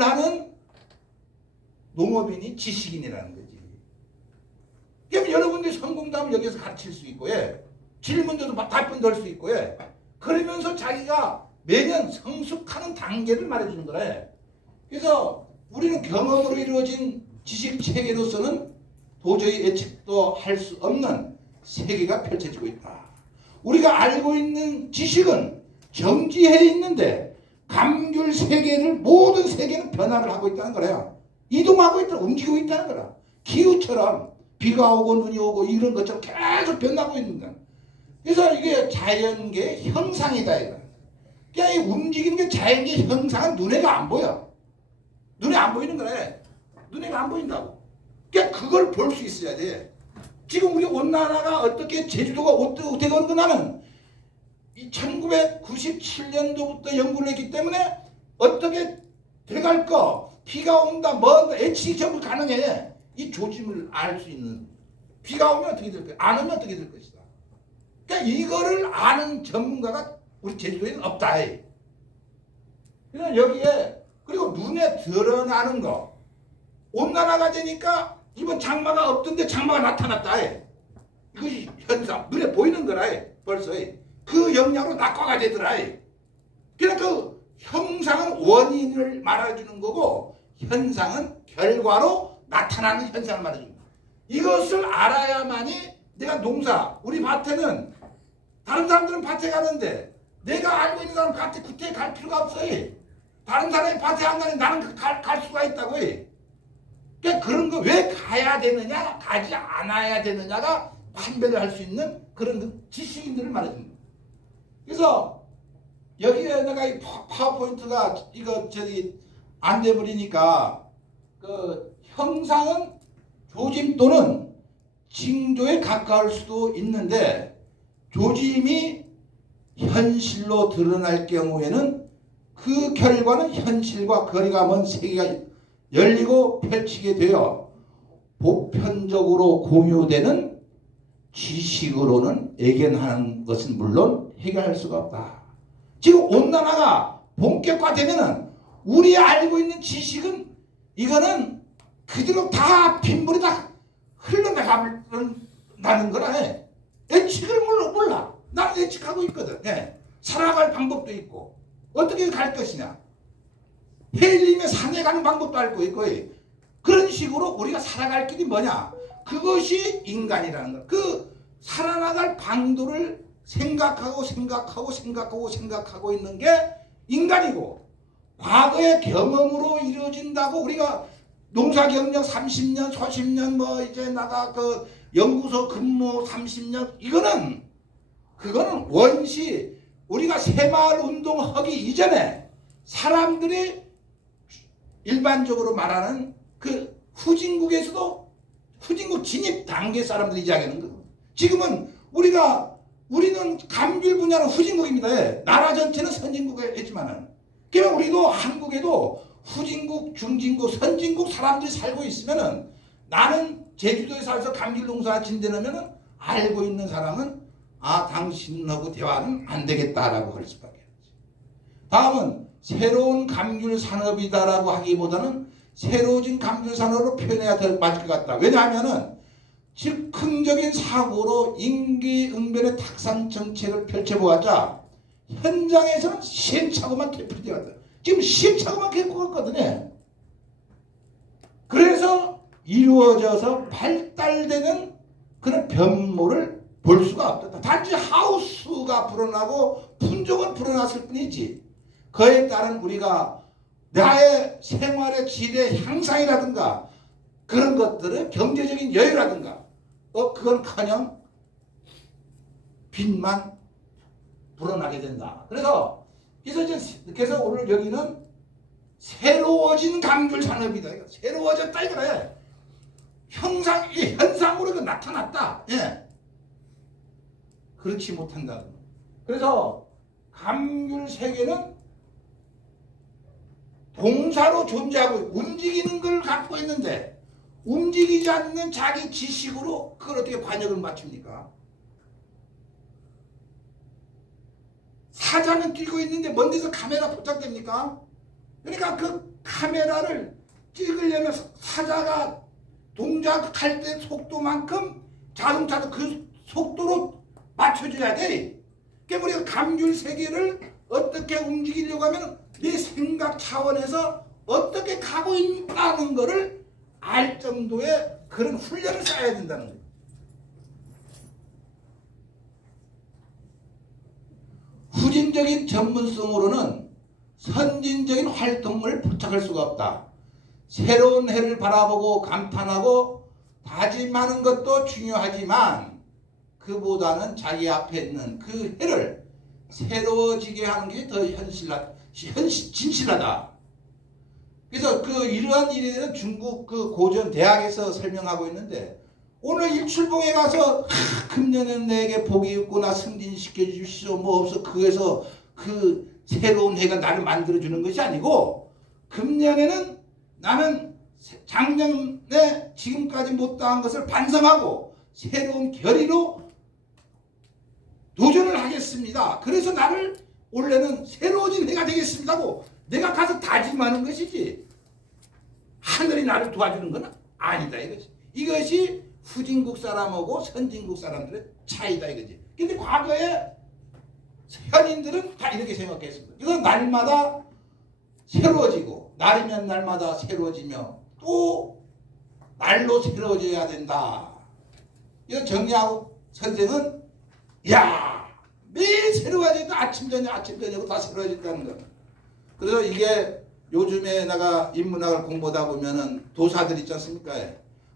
하는 농업인이 지식인이라는 거지. 그럼 여러분들이 성공담을 여기서 가르칠 수 있고, 예. 질문도 답변도 할 수 있고, 예. 그러면서 자기가 매년 성숙하는 단계를 말해주는 거래. 그래서 우리는 경험으로 이루어진 지식 체계로서는 도저히 예측도 할 수 없는 세계가 펼쳐지고 있다. 우리가 알고 있는 지식은 정지해 있는데 감귤 세계를 모든 세계는 변화를 하고 있다는 거래요. 이동하고 있다, 움직이고 있다는 거라. 기후처럼 비가 오고 눈이 오고 이런 것처럼 계속 변하고 있는 거야. 그래서 이게 자연계의 형상이다 이거. 그러니까 이 움직이는 게 자연계의 형상은 눈에가 안 보여. 눈에 안 보이는 거래. 눈에가 안 보인다고. 그러니까 그걸 볼 수 있어야 돼. 지금 우리 온난화가 어떻게 제주도가 어떻게 되는 거냐면 이 1997년도부터 연구를 했기 때문에 어떻게 돼갈 거, 비가 온다, 뭔가 예측이 전부 가능해. 이 조짐을 알 수 있는. 비가 오면 어떻게 될 거야? 안 오면 어떻게 될 것이다. 그러니까 이거를 아는 전문가가 우리 제주도에는 없다. 그래서 여기에 그리고 눈에 드러나는 거. 온난화가 되니까 이번 장마가 없던데 장마가 나타났다. 이것이 현상. 눈에 보이는 거라. 벌써. 그 영향으로 낙과가 되더라. 그러니까 그 형상은 원인을 말해주는 거고 현상은 결과로 나타나는 현상을 말해주는 거야. 이것을 알아야만이 내가 농사, 우리 밭에는 다른 사람들은 밭에 가는데 내가 알고 있는 사람 밭에 구태에 갈 필요가 없어. 다른 사람이 밭에 안 가는데 나는 갈 수가 있다고. 그러니까 그런 거 왜 가야 되느냐, 가지 않아야 되느냐가 판별을 할 수 있는 그런 지식인들을 말해줍니다. 그래서 여기에 내가 이 파워포인트가 이거 저기 안 돼버리니까 그 형상은 조짐 또는 징조에 가까울 수도 있는데 조짐이 현실로 드러날 경우에는 그 결과는 현실과 거리가 먼 세계가 열리고 펼치게 되어 보편적으로 공유되는 지식으로는 애견하는 것은 물론 해결할 수가 없다. 지금 온난화가 본격화되면은 우리 알고 있는 지식은 이거는 그대로 다 빗물이 다 흘러나가는 거라. 예측을 몰라. 나는 예측하고 있거든. 살아갈 방법도 있고 어떻게 갈 것이냐. 해일리면 산에 가는 방법도 알고 있고 그런 식으로 우리가 살아갈 길이 뭐냐. 그것이 인간이라는 거야. 그 살아나갈 방도를 생각하고 있는 게 인간이고 과거의 경험으로 이루어진다고 우리가 농사 경력 30년, 40년 뭐 이제 나가 그 연구소 근무 30년 그거는 원시 우리가 새마을 운동하기 이전에 사람들이 일반적으로 말하는 그 후진국 진입 단계 사람들이 이야기하는 거. 지금은 우리는 감귤 분야는 후진국입니다. 나라 전체는 선진국이지만은. 그러면 우리도 한국에도 후진국, 중진국, 선진국 사람들이 살고 있으면은 나는 제주도에 살아서 감귤 농사 진대놓으면은 알고 있는 사람은 당신하고 대화는 안 되겠다라고 할 수밖에 없지. 다음은 새로운 감귤 산업이다라고 하기보다는 새로워진 감귤 산업으로 표현해야 될 맞을 것 같다. 왜냐하면은 즉흥적인 사고로 임기응변의 탁상 정책을 펼쳐보았자 현장에서는 시행착오만 되풀이되었다. 지금 시행착오만 겪었거든요. 그래서 이루어져서 발달되는 그런 변모를 볼 수가 없다. 단지 하우스가 불어나고 품종은 불어났을 뿐이지 그에 따른 우리가 나의 생활의 질의 향상이라든가 그런 것들은 경제적인 여유라든가 그건커녕 빛만 불어나게 된다. 그래서 오늘 여기는 새로워진 감귤 산업이다. 새로워졌다 이거래. 현상으로 나타났다. 그렇지 못한다. 그래서 감귤 세계는 동사로 존재하고 움직이는 걸 갖고 있는데 움직이지 않는 자기 지식으로 그걸 어떻게 관역을 맞춥니까? 사자는 뛰고 있는데 먼 데서 카메라 포착됩니까? 그러니까 그 카메라를 찍으려면 사자가 동작할 때 속도만큼 자동차도 그 속도로 맞춰줘야 돼. 그러니까 우리가 감귤 세계를 어떻게 움직이려고 하면 내 생각 차원에서 어떻게 가고 있다는 것을 알 정도의 그런 훈련을 쌓아야 된다는 거예요. 후진적인 전문성으로는 선진적인 활동을 포착할 수가 없다. 새로운 해를 바라보고 감탄하고 다짐하는 것도 중요하지만 그보다는 자기 앞에 있는 그 해를 새로워지게 하는 게 더 진실하다. 그래서 그 이러한 일에 대해서 중국 그 고전 대학에서 설명하고 있는데, 오늘 일출봉에 가서 금년은 내게 복이 있구나 승진시켜 주시오 뭐 없어, 그에서 그 새로운 해가 나를 만들어 주는 것이 아니고, 금년에는 나는 작년에 지금까지 못다한 것을 반성하고 새로운 결의로 도전을 하겠습니다. 그래서 나를 올해는 새로워진 해가 되겠습니다고 내가 가서 다짐하는 것이지, 하늘이 나를 도와주는 건 아니다 이것이. 이것이 후진국 사람하고 선진국 사람들의 차이다 이거지. 근데 과거에 현인들은 다 이렇게 생각했습니다. 이건 날마다 새로워지고 날이면 날마다 새로워지며 또 날로 새로워져야 된다. 이거 정리하고 선생은 야 매일 새로워진다. 아침 저녁 다 새로워진다는 거. 그래서 이게 요즘에 내가 인문학을 공부하다 보면은 도사들 있지 않습니까?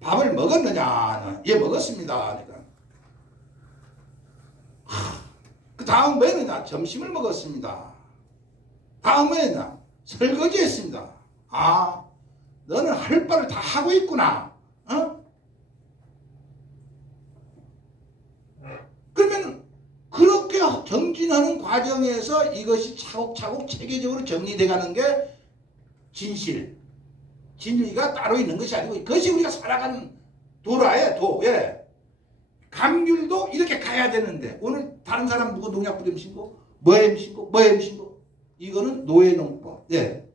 밥을 먹었느냐? 예, 먹었습니다. 그러니까. 그 다음 뭐였느냐? 점심을 먹었습니다. 다음 뭐였냐? 설거지 했습니다. 아, 너는 할 바를 다 하고 있구나. 어? 그러면 그렇게 정진하는 과정에서 이것이 차곡차곡 체계적으로 정리돼 가는 게 진리가 따로 있는 것이 아니고, 그것이 우리가 살아가는 도라에 도. 예. 감귤도 이렇게 가야 되는데, 오늘 다른 사람 누구 농약 뿌리면 신고, 뭐엠 신고, 이거는 노예농법. 예.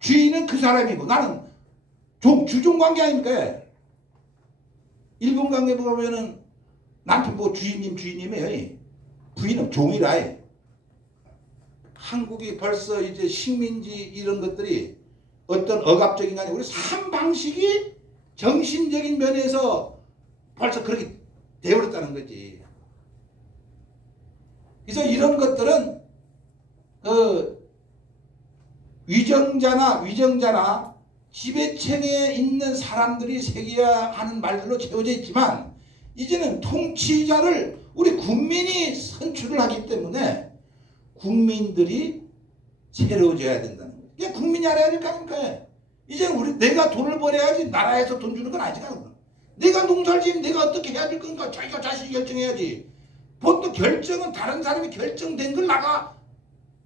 주인은 그 사람이고, 나는 주종관계 아닙니까? 예. 일본 관계 보면은 남편 보고 주인님이에요. 부인은 종이라. 예. 한국이 벌써 이제 식민지 이런 것들이 어떤 억압적인 게 아니고 우리 삶 방식이 정신적인 면에서 벌써 그렇게 되어버렸다는 거지. 그래서 이런 것들은 위정자나 지배층에 있는 사람들이 새겨야 하는 말들로 채워져 있지만, 이제는 통치자를 우리 국민이 선출을 하기 때문에 국민들이 새로워져야 된다는 거예요. 이게 국민이 알아야 될 거 아닙니까? 이제 내가 돈을 벌어야지 나라에서 돈 주는 건 아니잖아. 내가 농사를 지으면 내가 어떻게 해야 될 건가 자기가 자신이 결정해야지. 보통 결정은 다른 사람이 결정된 걸 나가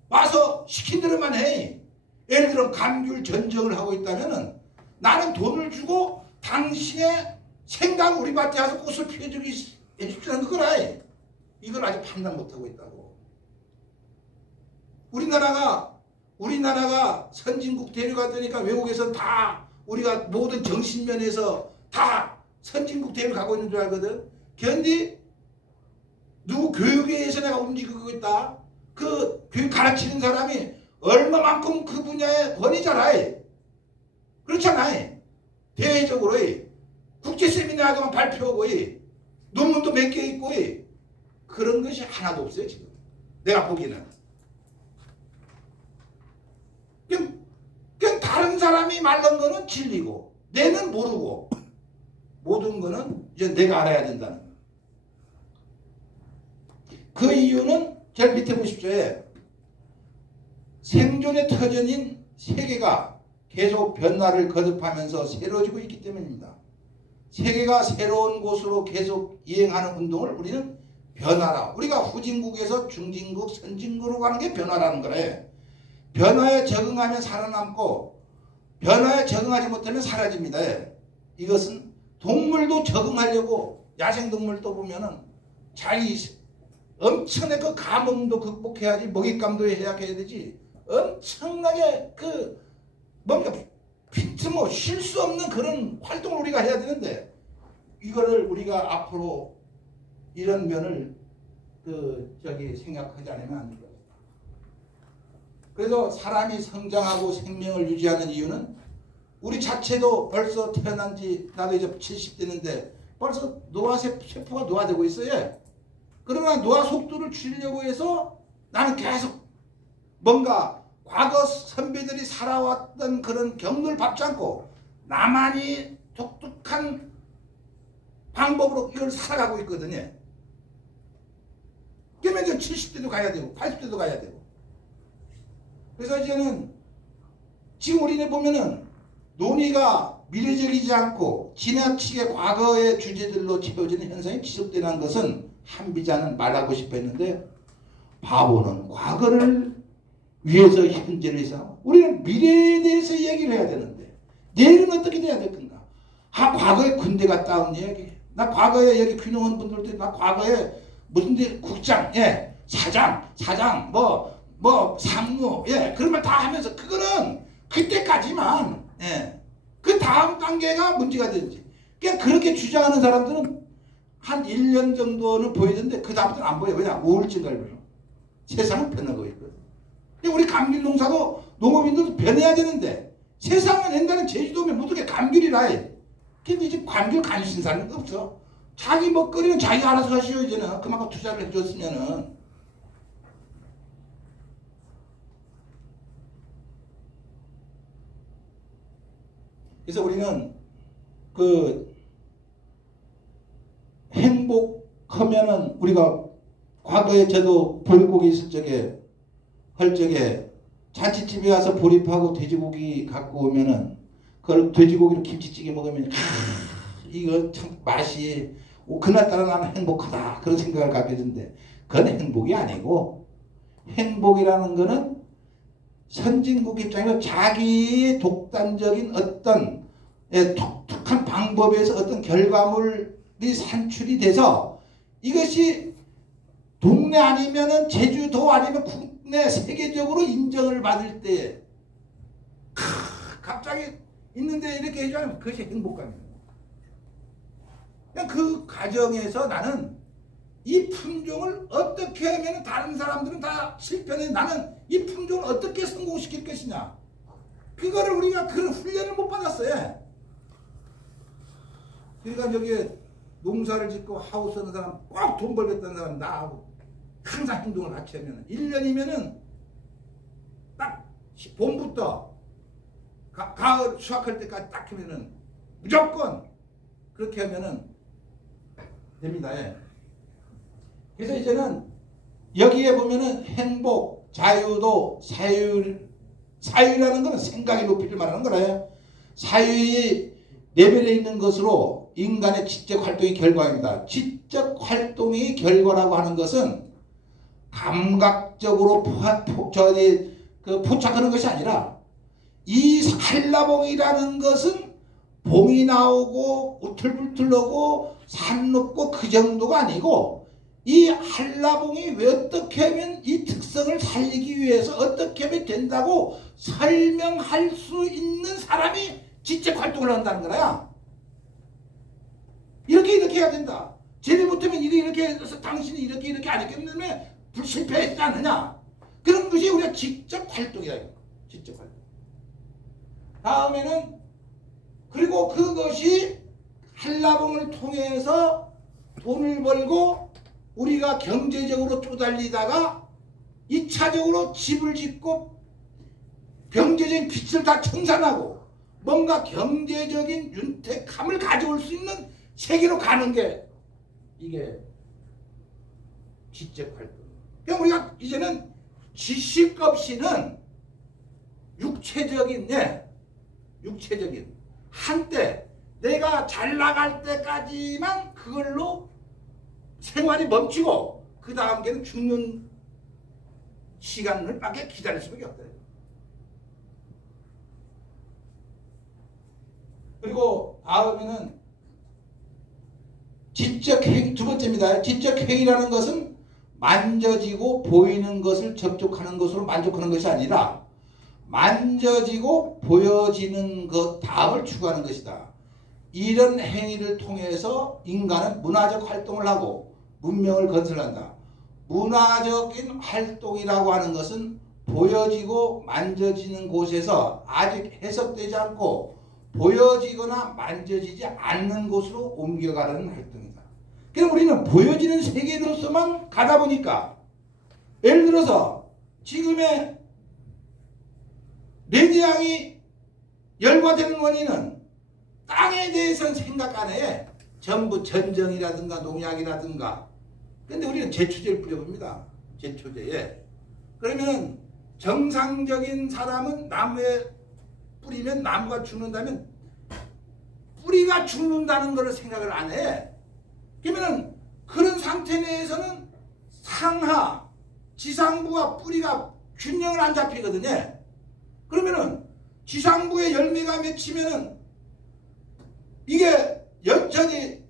와서 시킨 대로만 해. 예를 들어 감귤 전쟁을 하고 있다면은 나는 돈을 주고 당신의 생강 우리 밭에 와서 꽃을 피워주기 해줍시는 그거라. 이걸 아직 판단 못하고 있다고. 우리나라가 선진국 대류가 되니까 외국에서 다 우리가 모든 정신면에서 다 선진국 대류 가고 있는 줄 알거든. 그런데 누구 교육에 의해서 내가 움직이고 있다. 그 교육 가르치는 사람이 얼마만큼 그 분야의 권위잖아. 그렇잖아. 대외적으로 국제 세미나에도 발표하고 논문도 몇 개 있고 그런 것이 하나도 없어요 지금. 내가 보기에는. 그냥 다른 사람이 말한 거는 진리고 내는 모르고 모든 거는 이제 내가 알아야 된다는 거예요. 그 이유는 제일 밑에 보십시오. 생존의 터전인 세계가 계속 변화를 거듭하면서 새로워지고 있기 때문입니다. 세계가 새로운 곳으로 계속 이행하는 운동을 우리는 변화라. 우리가 후진국에서 중진국, 선진국으로 가는 게 변화라는 거래. 변화에 적응하면 살아남고 변화에 적응하지 못하면 사라집니다. 이것은 동물도 적응하려고 야생동물도 보면은 자기 엄청나게 그 감염도 극복해야지, 먹잇감도 해야 되지. 엄청나게 그 뭔가 빈틈 쉴 수 없는 그런 활동을 우리가 해야 되는데 이거를 우리가 앞으로 이런 면을 생각하지 않으면 안 돼요. 그래서 사람이 성장하고 생명을 유지하는 이유는 우리 자체도 벌써 태어난 지 나도 이제 70대인데 벌써 세포가 노화되고 있어요. 그러나 노화 속도를 줄이려고 해서 나는 계속 뭔가 과거 선배들이 살아왔던 그런 경로를 밟지 않고 나만이 독특한 방법으로 이걸 살아가고 있거든요. 그러면 이제 70대도 가야 되고 80대도 가야 되고. 그래서 이제는 지금 우리네 보면은 논의가 미래적이지 않고 지나치게 과거의 주제들로 채워지는 현상이 지속되는 것은 한비자는 말하고 싶어 했는데 바보는 과거를 위해서 현재를 위해서 우리는 미래에 대해서 얘기를 해야 되는데 내일은 어떻게 돼야 될 건가? 과거에 군대 갔다 온 얘기. 나 과거에 여기 귀농한 분들도 나 과거에 무슨 데 국장, 사장, 상무, 그런 말 다 하면서 그거는 그때까지만, 그 다음 단계가 문제가 되지. 그러니까 그렇게 주장하는 사람들은 한 1년 정도는 보이던데 그 다음부터는 안 보여. 왜냐? 우울증 걸려요. 세상은 변하고 있거든. 우리 감귤 농사도 농업인들도 변해야 되는데 세상은 옛날에 제주도면 무조건 감귤이라 해. 근데 이제 감귤 관심 사람은 없어. 자기 먹거리는 자기가 알아서 하시오. 이제는 그만큼 투자를 해줬으면은. 그래서 우리는 행복하면은 우리가 과거에 저도 보릿고기 있을 적에 잔치집에 와서 보립하고 돼지고기 갖고 오면은 그걸 돼지고기로 김치찌개 먹으면 이거 참 맛이 그날따라 나는 행복하다 그런 생각을 갖게 되는데 그건 행복이 아니고 행복이라는 거는 선진국 입장에서 자기의 독단적인 어떤 독특한 방법에서 어떤 결과물이 산출이 돼서 이것이 동네 아니면은 제주도 아니면 국내 세계적으로 인정을 받을 때 갑자기 있는데 이렇게 해주면 그것이 행복감이에요. 그냥 그 과정에서 나는 이 품종을 어떻게 하면 다른 사람들은 다 실패는 나는 이 품종을 어떻게 성공시킬 것이냐. 그거를 우리가 그런 훈련을 못 받았어요. 그러니까 저기 농사를 짓고 하우스 하는 사람 꼭 돈 벌겠다는 사람 나하고 항상 행동을 같이 하면 1년이면은 딱 봄부터 가을 수확할 때까지 딱 하면은 무조건 그렇게 하면은 됩니다. 그래서 이제는 여기에 보면은 행복, 자유도, 사유라는 것은 생각의 높이를 말하는 거래요. 사유의 레벨에 있는 것으로 인간의 지적 활동의 결과입니다. 지적 활동의 결과라고 하는 것은 감각적으로 포착하는 것이 아니라 이 한라봉이라는 것은 봉이 나오고 우틀불틀 오고 산 높고 그 정도가 아니고 이 한라봉이 왜 어떻게 하면 이 특성을 살리기 위해서 어떻게 하면 된다고 설명할 수 있는 사람이 지적 활동을 한다는 거야. 이렇게 해야 된다. 제비 붙으면 이렇게 해서 당신이 이렇게 안 했겠는데 불실패했지 않느냐. 그런 것이 우리가 직접 활동이다. 직접 활동. 다음에는 그리고 그것이 한라봉을 통해서 돈을 벌고 우리가 경제적으로 쪼달리다가 2차적으로 집을 짓고 경제적인 빚을 다 청산하고 뭔가 경제적인 윤택함을 가져올 수 있는 세계로 가는 게 이게 지적 활동. 그러니까 우리가 이제는 지식 없이는 육체적인 한때 내가 잘 나갈 때까지만 그걸로 생활이 멈추고 그 다음에는 죽는 시간을 밖에 기다릴 수밖에 없다. 그리고 다음에는 지적행위, 두 번째입니다. 지적행위라는 것은 만져지고 보이는 것을 접촉하는 것으로 만족하는 것이 아니라 만져지고 보여지는 것 다음을 추구하는 것이다. 이런 행위를 통해서 인간은 문화적 활동을 하고 문명을 건설한다. 문화적인 활동이라고 하는 것은 보여지고 만져지는 곳에서 아직 해석되지 않고 보여지거나 만져지지 않는 곳으로 옮겨가려는 활동이다. 그럼 우리는 보여지는 세계로서만 가다 보니까 예를 들어서 지금의 내재앙이 열과되는 원인은 땅에 대해서는 생각 안 해. 전부 전정이라든가 농약이라든가. 근데 우리는 제초제를 뿌려봅니다. 제초제에. 그러면 정상적인 사람은 나무에 뿌리면 나무가 죽는다면 뿌리가 죽는다는 것을 생각을 안 해. 그러면 그런 상태 내에서는 상하, 지상부와 뿌리가 균형을 안 잡히거든요. 그러면은 지상부에 열매가 맺히면은 이게 여전히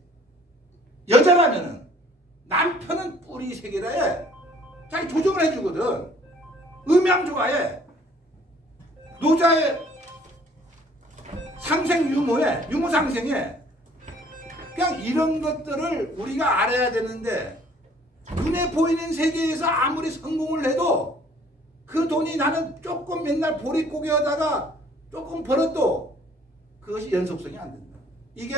여자라면은 남편은 뿌리 세계라 해. 자기 조정을 해주거든. 음양 좋아해. 노자의 상생 유모에, 유모 상생에. 그냥 이런 것들을 우리가 알아야 되는데 눈에 보이는 세계에서 아무리 성공을 해도 그 돈이 나는 조금 맨날 보릿고개 하다가 조금 벌어도 그것이 연속성이 안 된다. 이게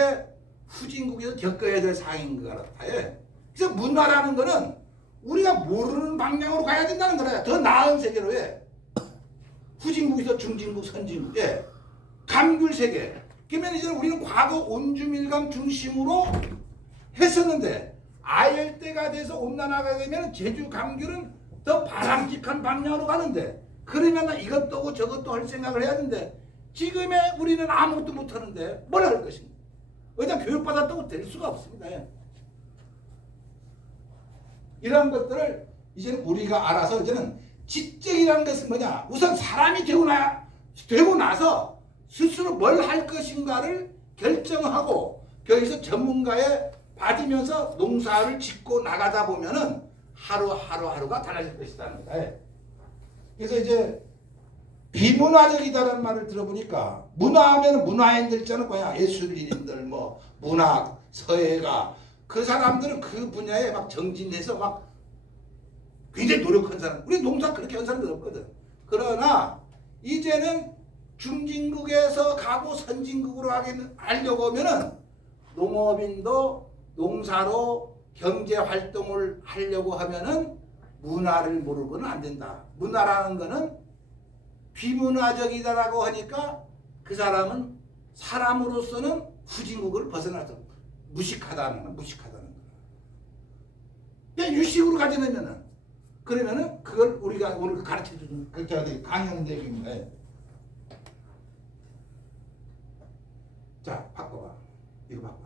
후진국에서 겪어야 될 상황인 것 같아요. 그래서 문화라는 거는 우리가 모르는 방향으로 가야 된다는 거야. 더 나은 세계로 해. 후진국에서 중진국, 선진국에 감귤 세계. 그러면 이제 우리는 과거 온주밀감 중심으로 했었는데 아열대가 돼서 온난화가 되면 제주 감귤은 더 바람직한 방향으로 가는데 그러면 이것도 하고 저것도 할 생각을 해야 하는데 지금의 우리는 아무것도 못하는데 뭘 할 것인가. 왜냐하면 교육받았다고 될 수가 없습니다. 이런 것들을 이제는 우리가 알아서 이제는 지적이라는 것은 뭐냐. 우선 사람이 되고 나서 스스로 뭘 할 것인가를 결정하고 거기서 전문가에 받으면서 농사를 짓고 나가다 보면은 하루가 달라질 것이라는 거다. 그래서 이제 비문화적이다라는 말을 들어보니까 문화하면 문화인들 있잖아. 뭐야. 예술인들, 뭐 문학, 서예가 그 사람들은 그 분야에 막 정진해서 막 굉장히 노력한 사람. 우리 농사 그렇게 한 사람들 없거든. 그러나 이제는 중진국에서 가고 선진국으로 하려고 하면은 농업인도 농사로 경제 활동을 하려고 하면은 문화를 모르고는 안 된다. 문화라는 거는 비문화적이다라고 하니까 그 사람은 사람으로서는 후진국을 벗어나서 무식하다는 거야. 그냥 유식으로 가져내면은 그러면은 그걸 우리가 오늘 가르쳐주는 그렇게 강연 내용입니다. 자, 바꿔봐. 이거 바꿔.